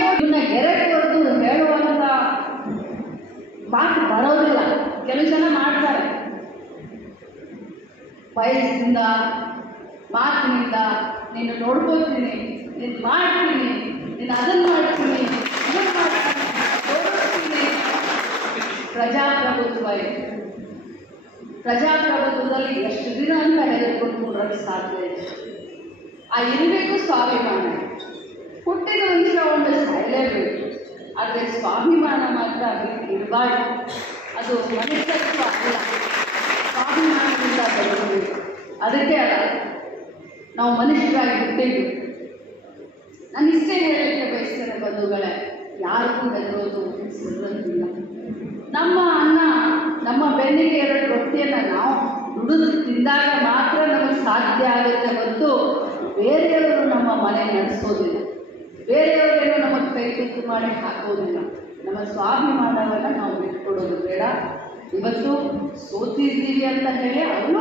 ಹೋಗಿನ ಗೆರೆವರೆದು ಹೇಳುವಂತ ಮಾತು ಬರೋದಿಲ್ಲ. ಕೆಲವು ಜನ ಮಾಡ್ತಾರೆ. ವಯಸ್ಸಿನಿಂದ ಮಾತಿನಿಂದ, ನೀನು ನೋಡ್ಕೋತೀನಿ ನೀನು ಮಾಡ್ತೀನಿ, ನೀನು ಅದನ್ನು ಮಾಡ್ತೀನಿ ಪ್ರಜಾಪ್ರಭುತ್ವ ಇದೆ. ಪ್ರಜಾಪ್ರಭುತ್ವದಲ್ಲಿ ಎಷ್ಟು ದಿನ ಅಂತ ಹೇಳಿಕೊಂಡು ಸಾಧ್ಯ ಆ ಇರಬೇಕು ಸ್ವಾಭಿಮಾನ ಸ್ವಾಭಿಮಾನ ಮಾತ್ರ ಅದಕ್ಕೆ ಇರಬಾರ್ದು. ಅದು ಮನುಷ್ಯತ್ವ ಅಲ್ಲ. ಸ್ವಾಭಿಮಾನದಿಂದ ಬರಬೇಕು ಅದಕ್ಕೆ ಅಲ್ಲ, ನಾವು ಮನುಷ್ಯರಾಗಿ ಹುಟ್ಟಿದ್ದು ನಾನು ಇಷ್ಟೇ ಹೇಳಲಿಕ್ಕೆ ಬಯಸ್ತೇನೆ ಬಂಧುಗಳೇ ಯಾರಿಗೂ ಹೆದರೋದು ಸಿಗುವಂತಿಲ್ಲ ನಮ್ಮ ಅನ್ನ, ನಮ್ಮ ಬೆನ್ನಿಗೆ ಎರಡು ರೊಟ್ಟಿಯನ್ನು ನಾವು ದುಡಿದು ತಿಂದಾಗ ಮಾತ್ರ ನಮಗೆ ಸಾಧ್ಯ ಆಗುತ್ತೆ ಮತ್ತು ಬೇರೆಯವರು ನಮ್ಮ ಮನೆ ಮಾಡಿ ಹಾಕೋದಿಲ್ಲ. ನಮ್ಮ ಸ್ವಾಭಿಮಾನವನ್ನು ನಾವು ಬಿಟ್ಕೊಡೋದು ಬೇಡ. ಇವತ್ತು ಸೋತಿದ್ದೀವಿ ಅಂತ ಹೇಳಿ ಅವನು